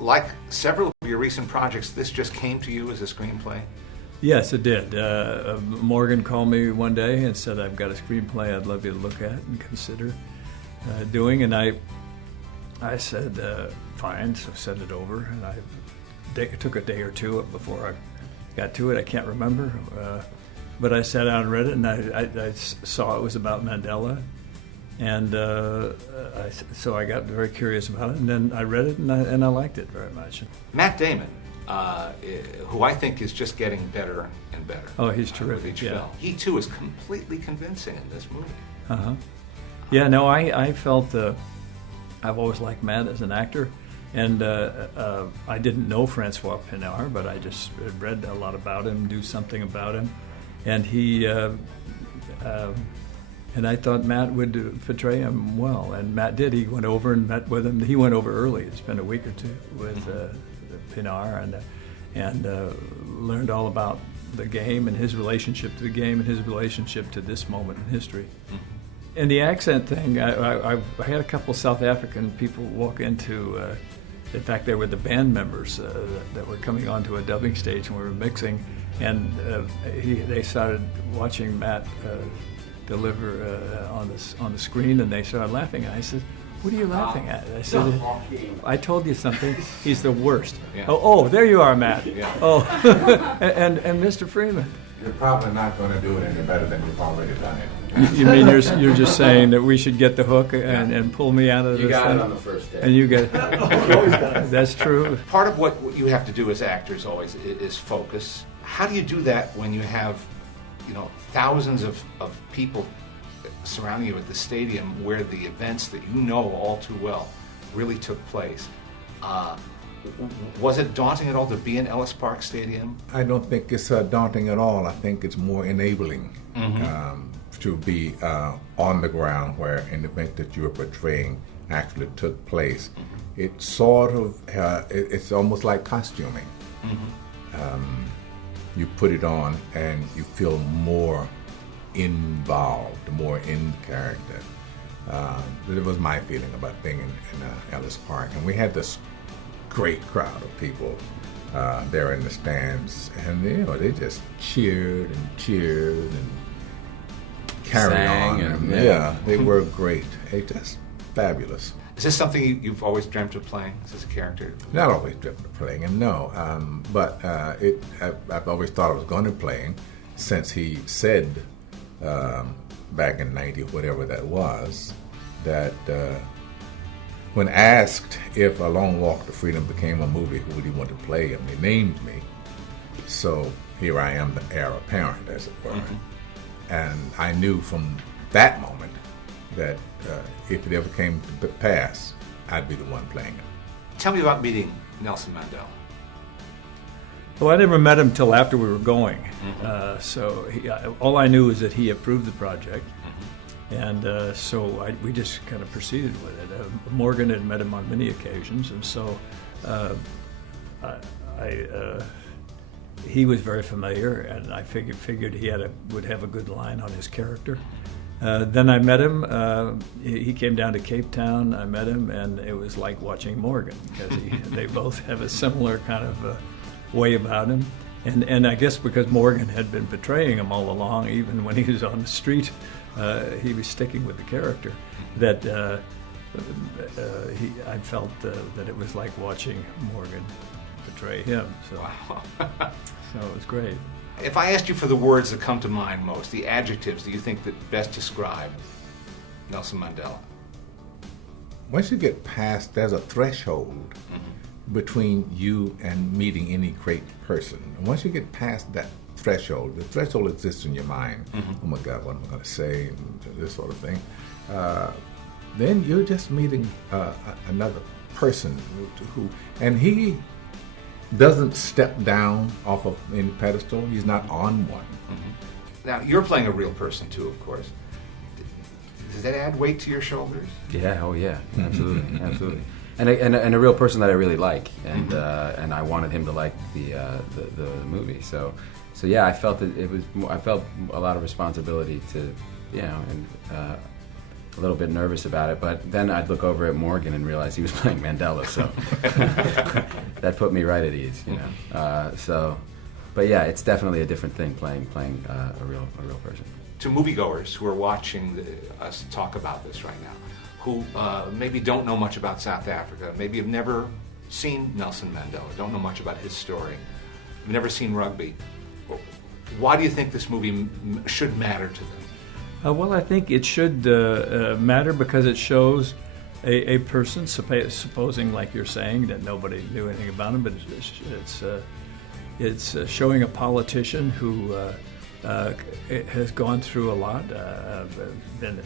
Like several of your recent projects, this just came to you as a screenplay? Yes, it did. Morgan called me one day and said, I've got a screenplay I'd love you to look at and consider doing. And I said, fine, so sent it over. And it took a day or two before I got to it. I can't remember. But I sat down and read it, and I saw it was about Mandela. And so I got very curious about it, and then I read it, and I liked it very much. Matt Damon, who I think is just getting better and better. Oh, he's terrific, with each yeah. film. He, too, is completely convincing in this movie. Uh-huh. Yeah, no, I felt, I've always liked Matt as an actor, and I didn't know Francois Pinard, but I just read a lot about him, knew something about him, and and I thought Matt would portray him well, and Matt did. He went over and met with him. He went over early, spent a week or two with Pinard, and learned all about the game and his relationship to the game and his relationship to this moment in history. And the accent thing, I had a couple of South African people walk into, in fact, they were the band members that were coming onto a dubbing stage and we were mixing, and they started watching Matt deliver on the screen, and they started laughing. I said, "What are you laughing at?" I said, "I told you something. He's the worst." Yeah. Oh, there you are, Matt. Yeah. Oh, and Mr. Freeman. You're probably not going to do it any better than you've already done it. You mean you're just saying that we should get the hook and pull me out of this? You got thing? it on the first day. And you get it. That's true. Part of what you have to do as actors always is focus. How do you do that when you have, thousands of people surrounding you at the stadium where the events that you know all too well really took place? Was it daunting at all to be in Ellis Park Stadium? I don't think it's daunting at all. I think it's more enabling to be on the ground where an event that you're portraying actually took place. It's sort of, it's almost like costuming. You put it on and you feel more involved, more in character. It was my feeling about being in Ellis Park. And we had this great crowd of people there in the stands, and they just cheered and carried Sang on. and They were great. They just fabulous. Is this something you've always dreamt of playing as a character? Not always dreamt of playing him, no. But I've always thought I was going to play him, since he said back in '90, whatever that was, that when asked if A Long Walk to Freedom became a movie, who would he want to play him, they named me. So here I am, the heir apparent, as it were. And I knew from that moment that if it ever came to pass, I'd be the one playing him. Tell me about meeting Nelson Mandela. Well, I never met him till after we were going. So all I knew is that he approved the project. And so we just kind of proceeded with it. Morgan had met him on many occasions, and so he was very familiar, and I figured he would have a good line on his character. Then I met him. He came down to Cape Town. I met him, and it was like watching Morgan, because they both have a similar kind of way about him. And I guess because Morgan had been portraying him all along, even when he was on the street, he was sticking with the character. That I felt that it was like watching Morgan portray him. So, Wow. so it was great. If I asked you for the words that come to mind most, the adjectives that you think that best describe Nelson Mandela. Once you get past, there's a threshold between you and meeting any great person. And once you get past that threshold, the threshold exists in your mind. Oh my God, what am I going to say? And this sort of thing. Then you're just meeting another person and he doesn't step down off of any pedestal. He's not on one. Now, you're playing a real person too, of course. Does that add weight to your shoulders? Yeah, oh yeah, absolutely, absolutely. And a real person that I really like, and I wanted him to like the movie. So yeah, I felt that I felt a lot of responsibility to, and a little bit nervous about it. But then I'd look over at Morgan and realize he was playing Mandela. So that put me right at ease, you know. But yeah, it's definitely a different thing playing a real person. To moviegoers who are watching us talk about this right now, who maybe don't know much about South Africa, maybe have never seen Nelson Mandela, don't know much about his story, have never seen rugby, why do you think this movie should matter to them? Well, I think it should matter because it shows a person, supposing, like you're saying, that nobody knew anything about him, but it's showing a politician who has gone through a lot, been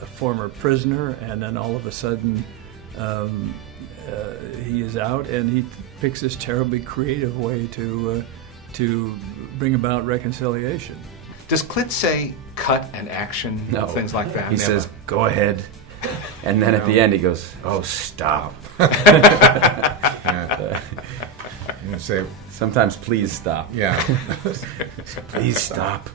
a former prisoner, and then all of a sudden he is out, and he picks this terribly creative way to bring about reconciliation. Does Clint say cut and action, No. things like that? He Never. says, "Go ahead," and then at the end he goes, "Oh, stop." You say, Sometimes, please stop. yeah. Please stop.